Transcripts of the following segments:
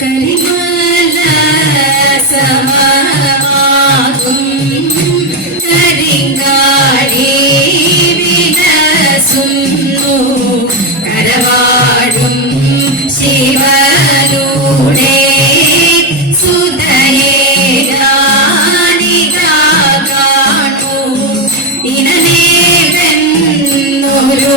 കരിമല സമാകും കരിങ്കാടി വിലസുന്നു കരവാടും ശിവനൂടെ സുധയേണിതാണു ഇനനേവെന്നൊരു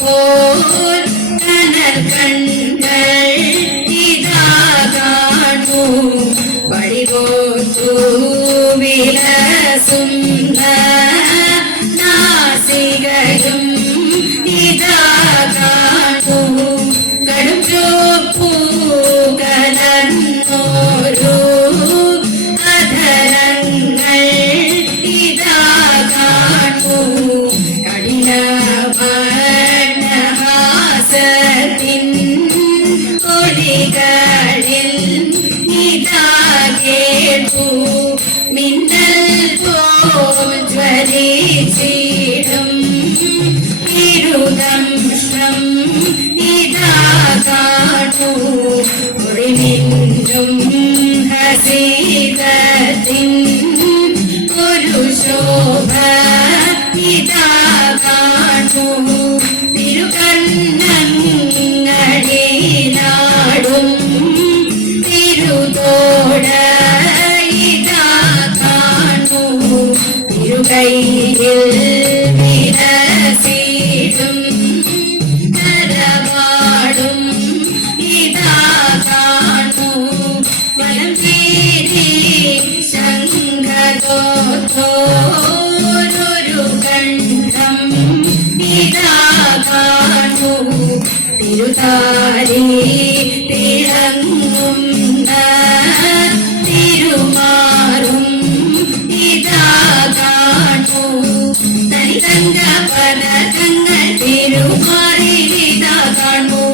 പോൽ കനൽ കണ്ണൽ ഇതാ കാണൂ. Maker തിരുതാലി തിളങ്ങുന്ന തിരുമാറും ഇതാ കാണൂ. തൈതങ്ക പദങ്ങൾ തിരുമാറിയിതാ കാണൂ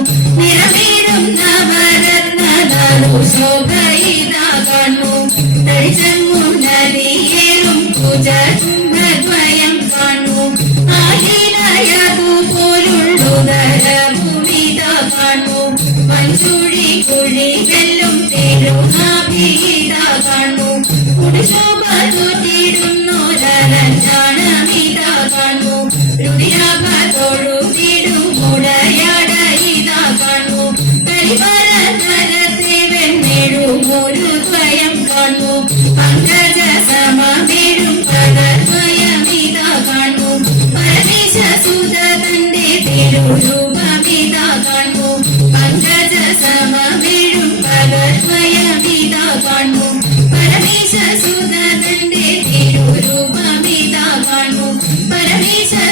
നിറവേറും നവരത്നൂ ശോഭയിതാ കാണൂ. തൈതങ്ക കാണു കുടുംബീടുന്നു ചാണമിത കാണു രുദിരാഭത്തോടു വീടും കൂടെ need